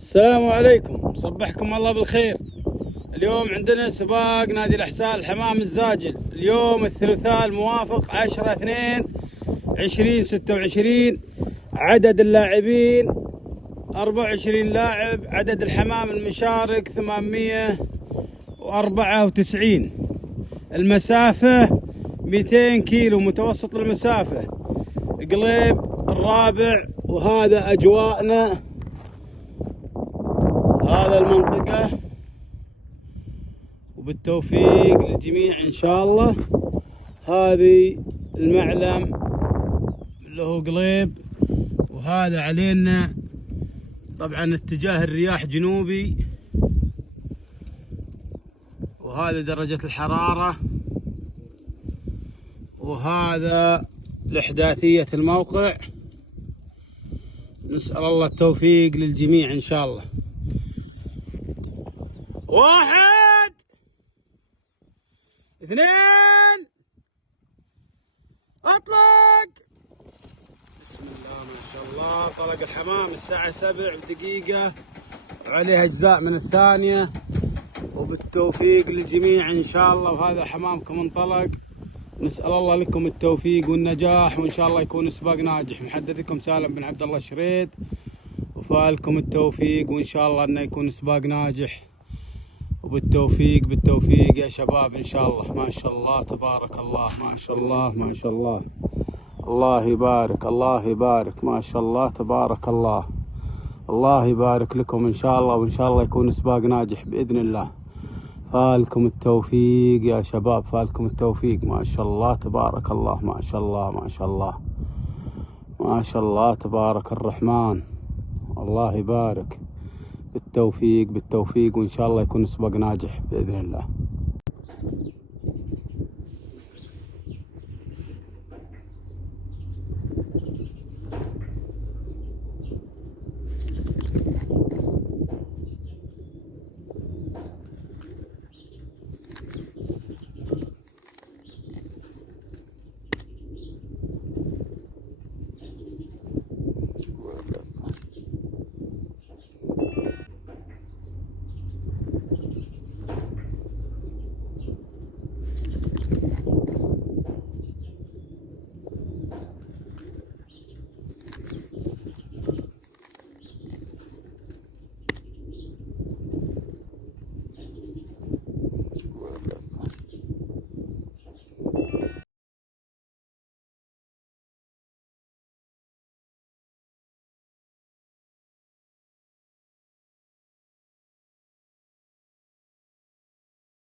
السلام عليكم، صبحكم الله بالخير. اليوم عندنا سباق نادي الأحساء الحمام الزاجل. اليوم الثلاثاء الموافق 10/2/2026. عدد اللاعبين 24 لاعب. عدد الحمام المشارك 894. المسافة 200 كيلو متوسط المسافة. قليب الرابع. وهذا أجواءنا، هذا المنطقة، وبالتوفيق للجميع إن شاء الله. هذه المعلم اللي هو قليب، وهذا علينا طبعا اتجاه الرياح جنوبي، وهذا درجة الحرارة، وهذا لإحداثية الموقع. نسأل الله التوفيق للجميع إن شاء الله. 1 2 اطلق. بسم الله ما شاء الله. طلق الحمام الساعة 7 وعليه أجزاء من الثانية، وبالتوفيق للجميع إن شاء الله. وهذا حمامكم انطلق. نسأل الله لكم التوفيق والنجاح، وإن شاء الله يكون سباق ناجح. محدد لكم سالم بن عبد الله الشريد، وفالكم التوفيق، وإن شاء الله إنه يكون سباق ناجح. وبالتوفيق بالتوفيق يا شباب إن شاء الله. ما شاء الله تبارك الله، ما شاء الله ما شاء الله. الله يبارك الله يبارك، ما شاء الله تبارك الله. الله يبارك لكم إن شاء الله، وإن شاء الله يكون سباق ناجح بإذن الله. فالكم التوفيق يا شباب، فالكم التوفيق. ما شاء الله تبارك الله، ما شاء الله ما شاء الله ما شاء الله تبارك الرحمن. الله يبارك. بالتوفيق بالتوفيق، وإن شاء الله يكون سباق ناجح بإذن الله.